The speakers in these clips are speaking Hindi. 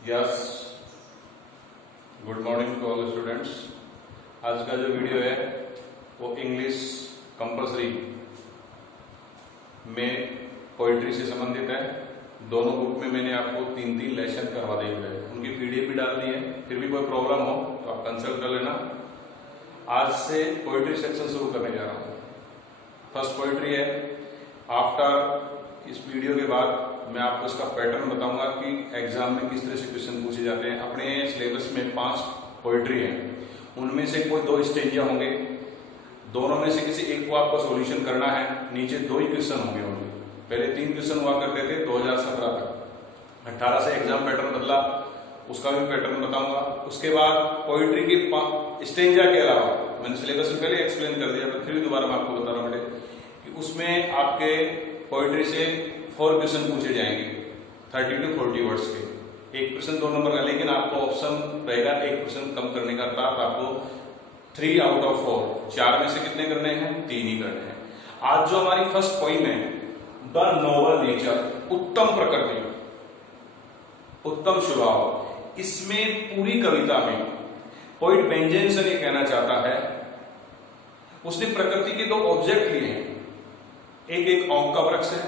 Yes, good morning to all students. आज का जो वीडियो है वो इंग्लिश कंपलसरी में पोइट्री से संबंधित है। दोनों बुक में मैंने आपको 3-3 लेसन करवा दिए हुए हैं, उनकी पीडीएफ भी डाल दी है। फिर भी कोई प्रॉब्लम हो तो आप कंसल्ट कर लेना। आज से पोइट्री सेक्शन शुरू करने जा रहा हूँ। फर्स्ट पोइट्री है। आफ्टर इस वीडियो के बाद मैं आपको इसका पैटर्न बताऊंगा कि एग्जाम में किस तरह से क्वेश्चन पूछे जाते हैं। अपने सिलेबस में 5 पोइट्री है, उनमें से कोई 2 स्टेंजा होंगे, दोनों में से किसी एक को आपको सॉल्यूशन करना है। नीचे 2 ही क्वेश्चन होंगे होंगे। पहले 3 क्वेश्चन हुआ करते थे 2017 तक। 18 से एग्जाम पैटर्न बदला, उसका भी पैटर्न बताऊंगा। उसके बाद पोइट्री के स्टेंजा के अलावा मैंने सिलेबस में पहले एक्सप्लेन कर दिया, फिर भी दोबारा मैं आपको बता रहा हूँ बेटे कि उसमें आपके पोइट्री से 4 क्वेश्चन पूछे जाएंगे 30 to 40 वर्ड्स के। एक क्वेश्चन 2 नंबर का, लेकिन आपको ऑप्शन रहेगा एक क्वेश्चन कम करने का। अर्थात आपको 3 आउट ऑफ 4, 4 में से कितने करने हैं? 3 ही करने हैं। आज जो हमारी फर्स्ट पोइम है, द नोबल नेचर, उत्तम प्रकृति, उत्तम स्वभाव, इसमें पूरी कविता में पोइट बेन जोन्सन ये कहना चाहता है, उसने प्रकृति के 2 ऑब्जेक्ट लिए हैं। एक ओक का वृक्ष है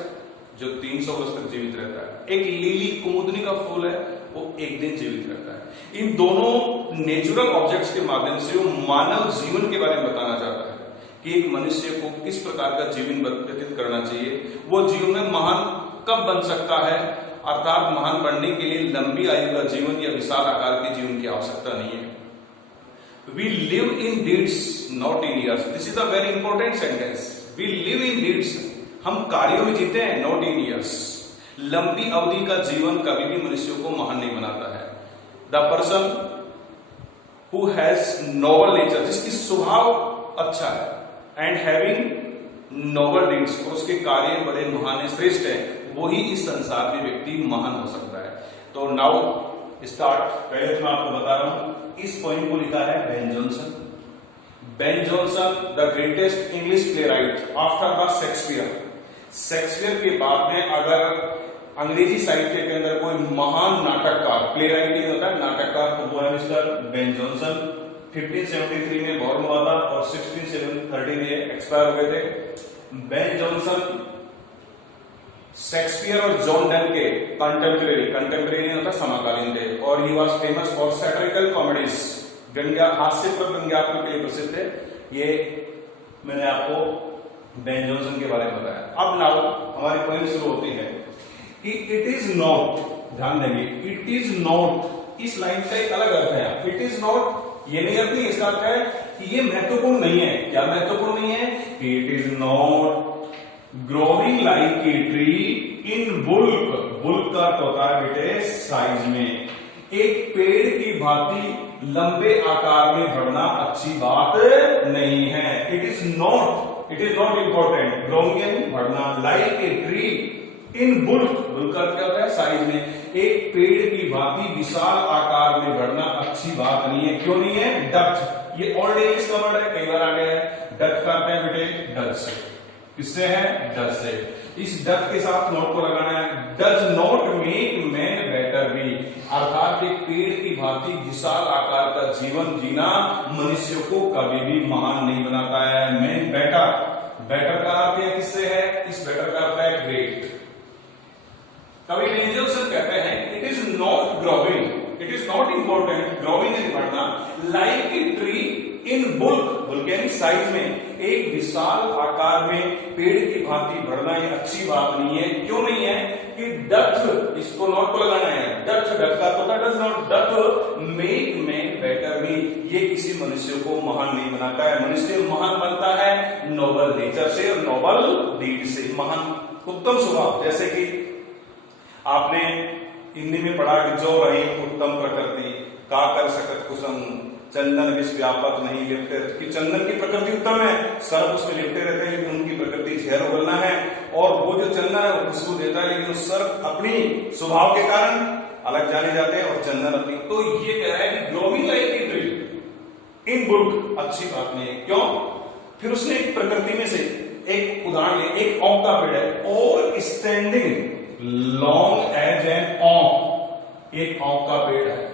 जो 300 वर्ष तक जीवित रहता है, एक लीली कुमुदनी का फूल है वो 1 दिन जीवित रहता है। इन दोनों नेचुरल ऑब्जेक्ट्स के माध्यम से वो मानव जीवन के बारे में बताना चाहता है कि एक मनुष्य को किस प्रकार का जीवन व्यतीत करना चाहिए, वो जीवन में महान कब बन सकता है। अर्थात महान बनने के लिए लंबी आयु का जीवन या विशाल आकार के जीवन की आवश्यकता नहीं है। We live in deeds, not in years. This is a very important sentence. We live in deeds. हम कार्यों में जीते हैं, नॉट इन ईयर्स। लंबी अवधि का जीवन कभी भी मनुष्य को महान नहीं बनाता है। The person who has Nobel nature, जिसकी स्वभाव अच्छा है, एंड हैविंग नोबल डीड्स, और उसके कार्य बड़े महान श्रेष्ठ है, वही इस संसार में व्यक्ति महान हो सकता है। तो नाउ स्टार्ट। पहले तो मैं आपको बता रहा हूं, इस पोइम को लिखा है Ben Johnson. Ben Johnson the greatest English play right after the Shakespeare. Shakespeare के बाद में अगर अंग्रेजी साहित्य के अंदर कोई महान नाटककार, प्ले राइट होता है नाटककार, तो वो है मिस्टर बेन जोन्सन। 1573 में बॉर्न हुआ था और 1630 में एक्सपायर हो गए थे। बेन जोन्सन शेक्सपियर और जॉन डन के कंटेम्परेरी होता समकालीन थे, और he was famous for satirical comedies, हास्यप्रद व्यंग्यात्मक के लिए प्रसिद्ध थे। ये मैंने आपको बेन जोन्सन के बारे में बताया। अब नाउ हमारी पोएम शुरू होती है कि इट इज नॉट, ध्यान देंगे, इट इज नॉट, इस लाइन का एक अलग अर्थ है। इट इज नॉट ये नहीं अर्थ नहीं, इसका अर्थ है कि ये महत्वपूर्ण नहीं है। क्या महत्वपूर्ण नहीं है? It is not growing like a tree in bulk. Bulk का अर्थ होता है बेटे साइज में। एक पेड़ की भांति लंबे आकार में बढ़ना अच्छी बात नहीं है। It is not important, growing बढ़ना, like a tree in bulk, bulk का क्या होता है? साइज में। एक पेड़ की भांति विशाल आकार में बढ़ना अच्छी बात नहीं है। क्यों नहीं है? डथ, ये ओल्ड इंग्लिश का वर्ड है, कई बार आ गया है। डथ करते हैं बेटे डच से। किससे है? डच से। इस डच के साथ नोट को लगाना है। Does not make man better be, अर्थात एक पेड़ की भांति विशाल आकार का जीवन जीना मनुष्य को कभी भी महान नहीं बनाता है। मैन बेटर, बेटर का अर्थ है किससे है? इस बेटर का अर्थ है ग्रेट। कभी बेन जोन्सन कहते हैं it is not growing, it is not important, growing यानी बढ़ना, like a tree in bulk, bulk यानी साइज में, एक विशाल आकार में पेड़ की भांति बढ़ना ये अच्छी बात नहीं है। क्यों नहीं है? कि डथ, इसको नॉट को लगाना है। डथ, डथ का तो does not, doth make man better be, ये किसी मनुष्य को महान नहीं बनाता है। मनुष्य महान बनता है नोबल नेचर से और नोबल डीड से, महान उत्तम स्वभाव। जैसे कि आपने हिंदी में पढ़ा कि जो रही उत्तम प्रकृति, का कर सकत कुसुम, चंदन विष व्यापक नहीं लिपटे, कि चंदन की प्रकृति उत्तम है, सर्प उसमें लिपटे रहते हैं, लेकिन उनकी प्रकृति जहर उगलना है। और वो जो चंदन है वो खुशबू देता है, लेकिन उस सर्प अपनी स्वभाव के कारण अलग जाने जाते हैं, और चंदन अपनी। तो ये कह रहा है कि growing like a tree in bulk अच्छी बात नहीं है। क्यों? फिर उसने एक प्रकृति में से एक उदाहरण लिया, एक ओक का पेड़ है, और standing long as an oak, एक ओक का पेड़ है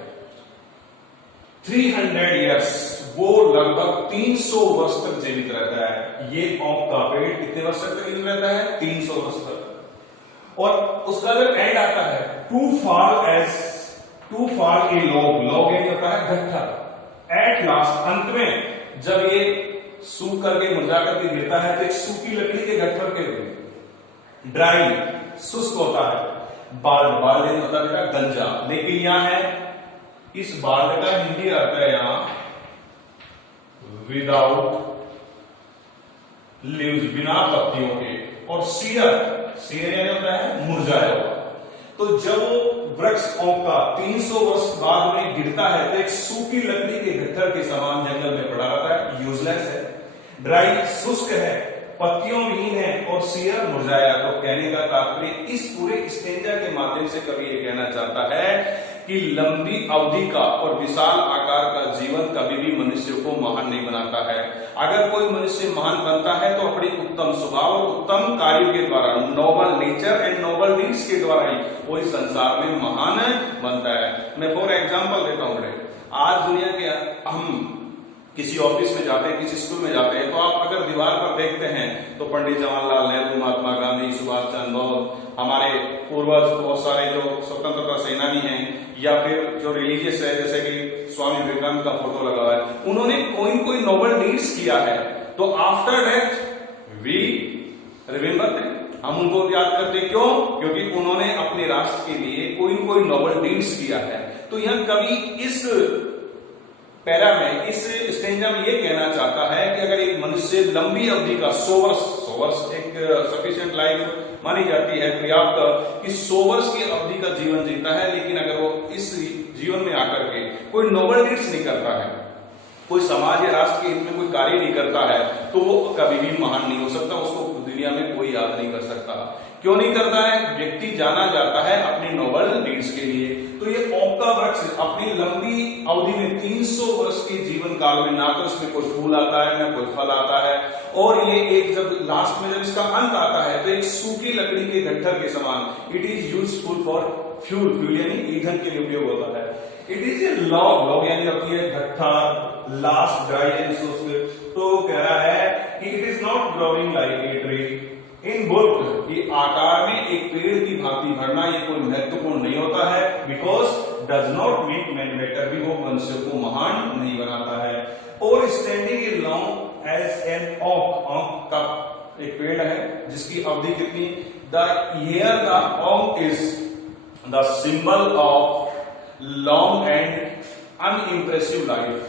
300 इयर्स, वो लगभग 300 वर्ष तक जीवित रहता है। ये ओक का पेड़ कितने वर्ष तक जीवित रहता है? 300 वर्ष तक। और उसका जब एंड आता है टू फॉल ए लॉग यानी होता है गट्ठा। एट लास्ट अंत में जब ये सूख करके मुरझा करके गिरता है तो एक सूखी लकड़ी के गट्ठर के ड्राई शुष्क होता है। बाल्ड होता है गंजा, लेकिन यहां है इस बाल्ड का हिंदी अर्थ है यहां विदाउट लीव्स, बिना पत्तियों के। और सीयर यानी होता है मुरझाया हुआ। तो जब वो वृक्ष ओक का 300 वर्ष बाद में गिरता है तो एक सूखी लकड़ी के गट्ठर के समान जंगल में पड़ा रहता है, यूजलेस है, ड्राई शुष्क है, पत्तियों विहीन है और सीयर मुरझाया। तो कहने का तात्पर्य इस पूरे स्टेंजा के माध्यम से कवि ये कहना चाहता है कि लंबी अवधि का और विशाल आकार का जीवन कभी भी मनुष्य को महान नहीं बनाता है। अगर कोई मनुष्य महान बनता है तो अपनी उत्तम स्वभाव और उत्तम कार्यों के द्वारा, noble nature and noble deeds के द्वारा ही वो इस संसार में महान बनता है। मैं फॉर एग्जाम्पल देता हूं, आज दुनिया के हम किसी ऑफिस में जाते हैं, किसी स्कूल में जाते हैं, तो आप अगर दीवार पर देखते हैं तो पंडित जवाहरलाल नेहरू, महात्मा गांधी, सुभाष चंद्र बोस, हमारे पूर्वज बहुत सारे जो स्वतंत्रता सेनानी हैं, या फिर जो रिलीजियस है जैसे कि स्वामी विवेकानंद का फोटो लगा हुआ है, उन्होंने कोई नोबल डीड्स किया है। तो after death we remember them, हम उनको याद करते हैं। क्यों? क्योंकि उन्होंने अपने राष्ट्र के लिए कोई नोबल डीड्स किया है। तो यह कवि इस पैरा में, इस स्टेंजा में ये कहना चाहता है कि अगर एक मनुष्य लंबी अवधि का 100 वर्ष एक सफिशिएंट लाइफ मानी जाती है, पर्याप्त कि 100 वर्ष की अवधि का जीवन जीता है, लेकिन अगर वो इस जीवन में आकर के कोई नोबल डीड्स नहीं करता है, कोई समाज या राष्ट्र के हित में कोई कार्य नहीं करता है, तो वो कभी भी महान नहीं हो सकता, उसको दुनिया में कोई याद नहीं कर सकता। क्यों नहीं करता है? व्यक्ति जाना जाता है अपनी नोबल डीड्स के लिए। तो ये ओक का वृक्ष अपनी लंबी अवधि में 300 वर्ष के जीवन काल में ना तो इसमें कोई फूल आता है ना कोई फल आता है, और ये एक जब लास्ट में जब इसका अंत आता है तो एक सूखी लकड़ी के गट्ठर के समान। It is useful for fuel यानी ईंधन के लिए उपयोग होता है। इट इज ए लॉग यानी होती है गट्ठा, लास्ट ड्राई यानी शुष्क। तो कह रहा है कि it is not growing like a tree in bulk, कि आकार में एक पेड़ की भांति बढ़ना ये कोई महत्वपूर्ण नहीं होता है। Because does not make man better, भी वो मनुष्य को महान नहीं बनाता है। और standing a long as an oak का एक पेड़ है जिसकी अवधि कितनी? The year the oak is the symbol of long and unimpressive life,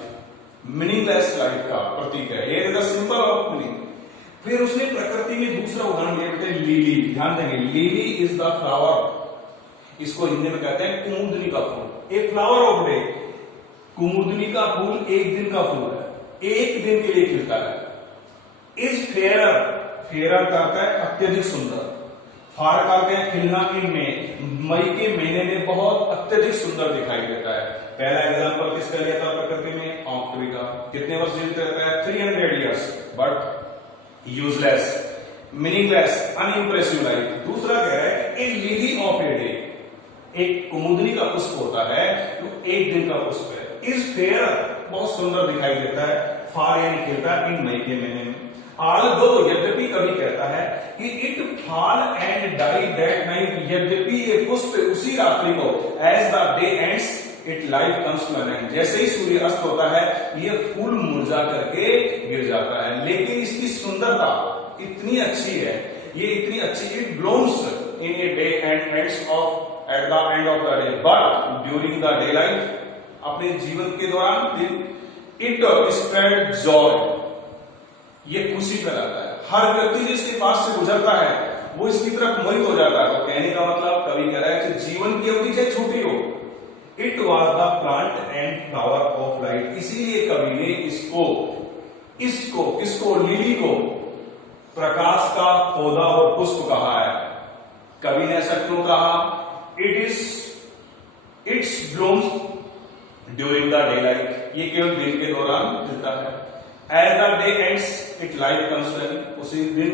meaningless life का प्रतीक है। ये द सिंबल ऑफ मीनिंग। फिर उसने प्रकृति में दूसरा उदाहरण दिया, कहते हैं लिली। ध्यान देंगे, लिली इज द फ्लावर, इसको हिंदी में कहते हैं कुमुदनी का फूल। ए फ्लावर ऑफ डे, कुमुदनी का फूल एक दिन का फूल है, एक दिन के लिए खिलता है। इज फेयर, फेयर करता है अत्यधिक सुंदर, फार करते हैं खिलना, इनमें मई के महीने में बहुत अत्यधिक सुंदर दिखाई देता है। पहला एग्जांपल किसका लिया था प्रकृति में? ओक ट्री का। कितने वर्ष जीवित रहता है? 300 years, but useless, meaningless, unimpressive life. दूसरा कह रहा है ए लिली ऑफ ए डे, एक कुमुदनी का पुष्प होता है जो एक दिन का पुष्प है। इज फेयर, बहुत सुंदर दिखाई देता है, फार यानी खिलता है इन मई के महीने में। आल्दो, यद्यपि कवि कहता है कि it fall and die that night, यद्यपि ये पुष्प उसी रात्रि को, as the day ends it life comes to an end, जैसे ही सूर्य अस्त होता है ये फूल मुरझा करके गिर जाता है। लेकिन इसकी सुंदरता इतनी अच्छी है, ये इतनी अच्छी, it blooms in a day and ends of at the end of the day, but during the day life, अपने जीवन के दौरान इट स्प्रेड जॉय, ये खुशी फैलाता है। हर व्यक्ति जिसके पास से गुजरता है वो इसकी तरफ मोहित हो जाता है। तो कहने का मतलब कवि कह रहा है कि जीवन की अवधि चाहे छोटी हो, it was the plant and flower of life, इसीलिए कवि ने इसको लिली को प्रकाश का पौधा और पुष्प कहा है। कवि ने ऐसा क्यों कहा? It's blooms during the daylight, ये केवल दिन के दौरान खिलता है। As the day ends it life comes to an, उसी दिन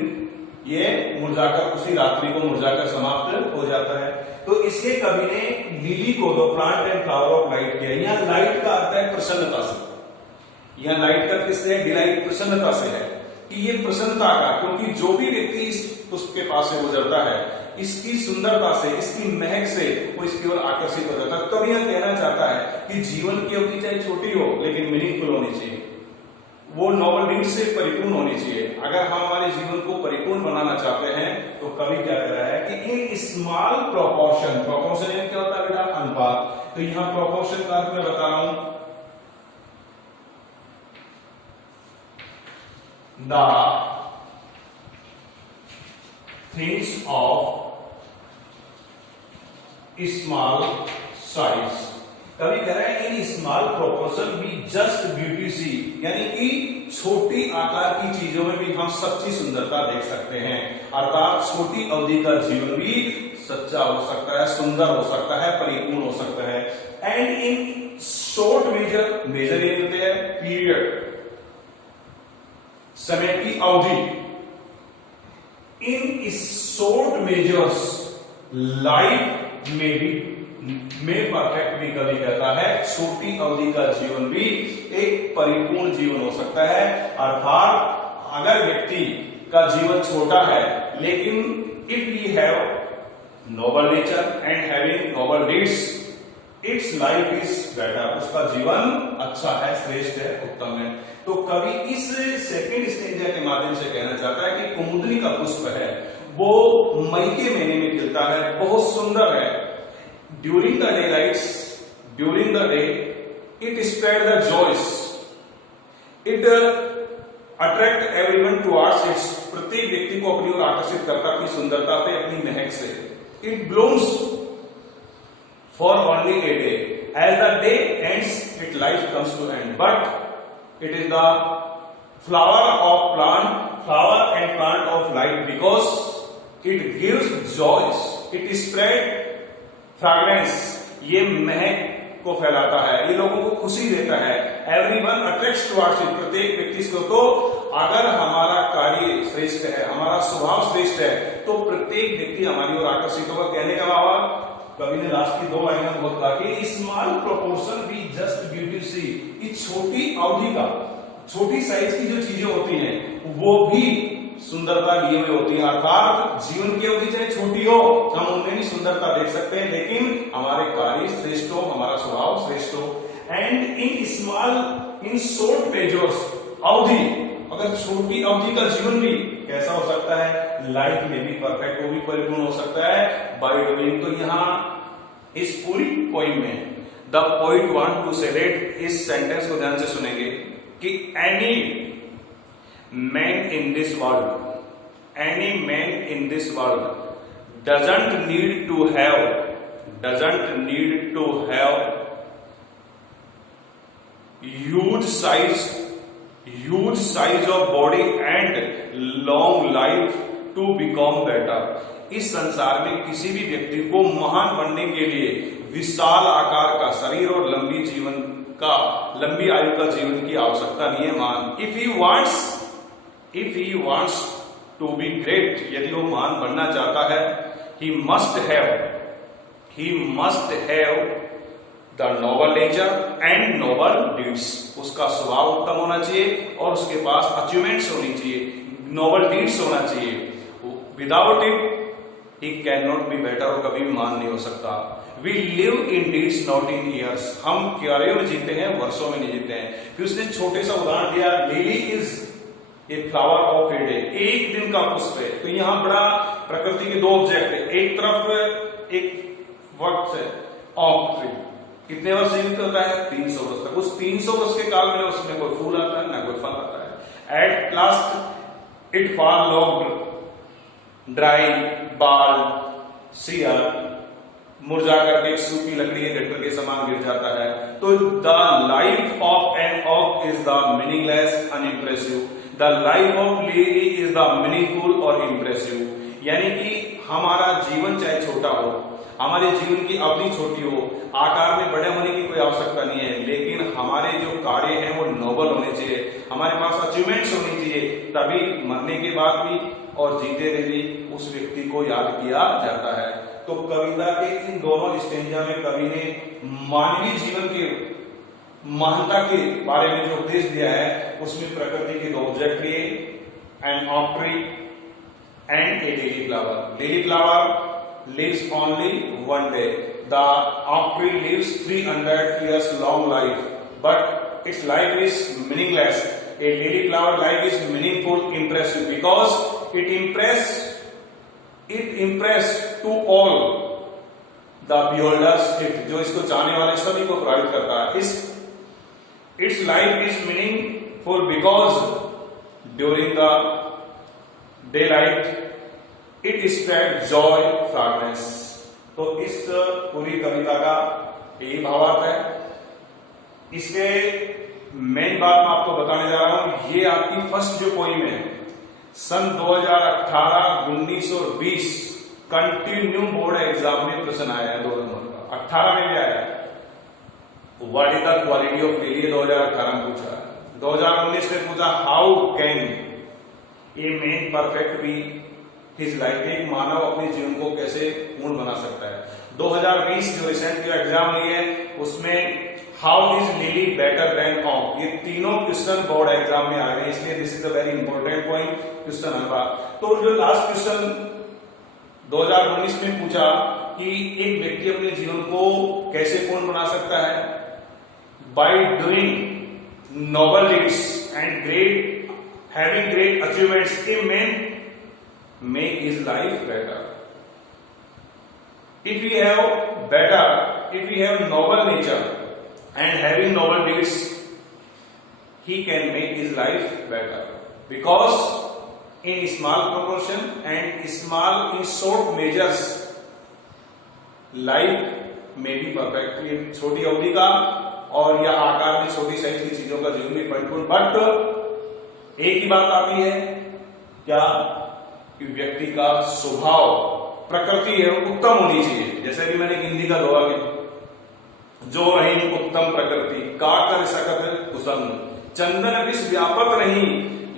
ये मुरझाकर उसी रात्रि को मुरझाकर समाप्त हो जाता है। तो इसके कवि ने लिली को the plant and flower of light किया। यहाँ लाइट का अर्थ है प्रसन्नता से। यहाँ लाइट का किससे है? डिलाइट, प्रसन्नता से है कि ये प्रसन्नता का, क्योंकि जो भी व्यक्ति इस पुष्प के पास से गुजरता है, इसकी सुंदरता से, इसकी महक से वो इसकी ओर आकर्षित हो जाता है। कवि यह कहना चाहता है कि जीवन की अवधि चाहे छोटी हो लेकिन मीनिंगफुल होनी चाहिए, वो नोबल डीड से परिपूर्ण होनी चाहिए। अगर हम हमारे जीवन को परिपूर्ण बनाना चाहते हैं तो कवि क्या कह रहा है कि इन स्मॉल प्रोपोर्शन, प्रोपोर्शन क्या होता है बेटा? अनुपात। तो यहां प्रोपोर्शन का अर्थ मैं बता रहा हूं, the things of small size. कवि कह रहा है इन स्मॉल प्रोपोर्शन भी जस्ट ब्यूटी सी, यानी कि छोटी आकार की चीजों में भी हम सच्ची सुंदरता देख सकते हैं। अर्थात छोटी अवधि का जीवन भी सच्चा हो सकता है, सुंदर हो सकता है, परिपूर्ण हो सकता है। And in short measure, measure ये होते हैं पीरियड, समय की अवधि। इन शॉर्ट मेजर्स लाइफ में भी में परफेक्ट भी कवि कहता है छोटी अवधि का जीवन भी एक परिपूर्ण जीवन हो सकता है। अर्थात अगर व्यक्ति का जीवन छोटा है लेकिन if we have noble nature and having noble deeds, it's life is better, उसका जीवन अच्छा है, श्रेष्ठ है, उत्तम है। तो कवि इस सेकंड स्टेंजा के माध्यम से कहना चाहता है कि कुमुदनी का पुष्प है वो मई के महीने में खिलता है, बहुत सुंदर है। During the daylights, during the day, it spread the joys. It attract everyone towards its. प्रत्येक व्यक्ति को अपनी ओर आकर्षित करता अपनी सुंदरता से, अपनी महक से। It blooms for only a day. As the day ends, its life comes to end. But it is the flower and plant of life because it gives joys. It spread fragrance, ये महक को फैलाता है, ये लोगों को खुशी देता है। एवरीवन अट्रैक्ट्स टुवर्ड्स इट, प्रत्येक व्यक्ति को। तो अगर हमारा कार्य श्रेष्ठ है, हमारा स्वभाव श्रेष्ठ है, तो प्रत्येक व्यक्ति हमारी ओर आकर्षित होगा। कहने का भाव कवि ने लास्ट की 2 लाइनों में बहुत कहा कि स्मॉल प्रोपोर्शन भी जस्ट ब्यूटी सी, कि छोटी अवधि का, छोटी साइज की जो चीजें होती हैं वो भी सुंदरता लिए हुए होती है। अर्थात जीवन की अवधि चाहे छोटी हो, हम उनमें भी सुंदरता देख सकते हैं, लेकिन हमारे कार्य श्रेष्ठ हो, हमारा स्वभाव श्रेष्ठ हो। And in small, in short measures, अवधि, अगर छोटी अवधि का जीवन भी कैसा हो सकता है? लाइफ में भी परफेक्ट, वो भी परिपूर्ण हो सकता है बाय डूइंग। तो यहाँ इस पूरी पोइम में the poet want to say that, इस सेंटेंस को ध्यान से सुनेंगे कि any man in this world, any man in this world doesn't need to have huge size of body and long life to become better. इस संसार में किसी भी व्यक्ति को महान बनने के लिए विशाल आकार का शरीर और लंबी आयु का जीवन की आवश्यकता नहीं है। मान If he wants to be great, यदि वो महान बनना चाहता है, he must have the noble nature and noble deeds. उसका स्वभाव उत्तम होना चाहिए और उसके पास अचीवमेंट्स होनी चाहिए, नोबल डीड्स होना चाहिए। Without it, he cannot be better, और कभी भी महान नहीं हो सकता। We live in deeds, not in years. हम कार्यों में जीते हैं, वर्षों में नहीं जीते हैं। फिर उसने छोटे सा उदाहरण दिया, lily is a flower of a day, एक दिन का पुष्प है। तो यहां बड़ा प्रकृति के 2 ऑब्जेक्ट है, एक तरफ एक वक्त है ऑफ ट्री, कितने वर्ष जीवित होता है? 300 वर्ष तक। उस 300 वर्ष के काल में उसमें कोई फूल आता है ना कोई फल आता है। At last it fall long dry बाल सियर, मुरझा करके एक सूखी लकड़ी के गट्टर के समान गिर जाता है। तो द लाइफ ऑफ एन ऑक is the meaningless unimpressive, the life of lily is the meaningful और इम्प्रेसिव। यानी कि हमारा जीवन चाहे छोटा हो, हमारे जीवन की अवधि छोटी हो, आकार में बड़े होने की कोई आवश्यकता नहीं है, लेकिन हमारे जो कार्य हैं वो नोबल होने चाहिए, हमारे पास अचीवमेंट्स होनी चाहिए, तभी मरने के बाद भी और जीते ने भी उस व्यक्ति को याद किया जाता है। तो कविता के इन दोनों स्टेंजा में कवि ने मानवीय जीवन के महानता के बारे में जो उपदेश दिया है उसमें प्रकृति के दो ऑब्जेक्ट लिए, an oak tree and a lily flower. Lily flower lives only one day, the oak tree lives 300 years long life, but its life is meaningless. A lily flower life is meaningful, impressive because it impress to all the beholders, जो इसको चाहने वाले सभी को प्रभावित करता है। Its life is meaningful because during the daylight it spread joy, fragrance. तो इस पूरी कविता का यही भावार्थ है। इसके मेन बात मैं आपको बताने जा रहा हूं, ये आपकी फर्स्ट जो पोइम है सन 2018-1920 कंटिन्यू बोर्ड एग्जाम में प्रश्न आया है 2 नंबर का, 18 में भी आया है। What is the quality of lily 2018 में पूछा, 2019 में पूछा how can a man perfect be his life, एक मानव अपने जीवन को कैसे पूर्ण बना सकता है। 2020 जो रिसेंट जो एग्जाम हुई है उसमें how is lily better than of, ये तीनों क्वेश्चन बोर्ड एग्जाम में आ गए, इसलिए this is a very important point question number. तो जो लास्ट क्वेश्चन 2019 में पूछा कि एक व्यक्ति अपने जीवन को कैसे पूर्ण बना सकता है, by doing noble deeds and great having great achievements a man make his life better. If we have noble nature and having noble deeds, he can make his life better, because in small proportion and in short measures life may be perfect. ये छोटी अवधि का और या आकार में छोटी साइज की चीजों का जीवन में परिपूर्ण, बट एक ही बात आती है क्या कि व्यक्ति का स्वभाव प्रकृति है उत्तम होनी चाहिए। जैसे कि मैंने हिंदी का दोहा कि जो रही उत्तम प्रकृति काट कर सकत कुसम, चंदन विष व्यापक नहीं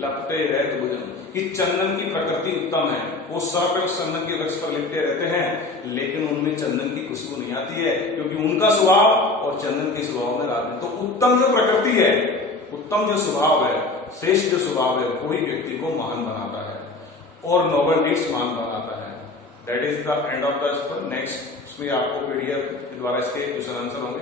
लपटे रहत भुजन, कि चंदन की प्रकृति उत्तम है, वो सर्प उस चंदन के वृक्ष पर लिपटे रहते हैं लेकिन उनमें चंदन की खुशबू नहीं आती है, क्योंकि उनका स्वभाव और चंदन के स्वभाव में रात में। तो उत्तम जो प्रकृति है, उत्तम जो स्वभाव है, श्रेष्ठ जो स्वभाव है, वही व्यक्ति को महान बनाता है और नोबल डीड्स मान बनाता है। That is the end of the next, उसमें आपको पीडीएफ के द्वारा इसके क्वेश्चन आंसर होंगे।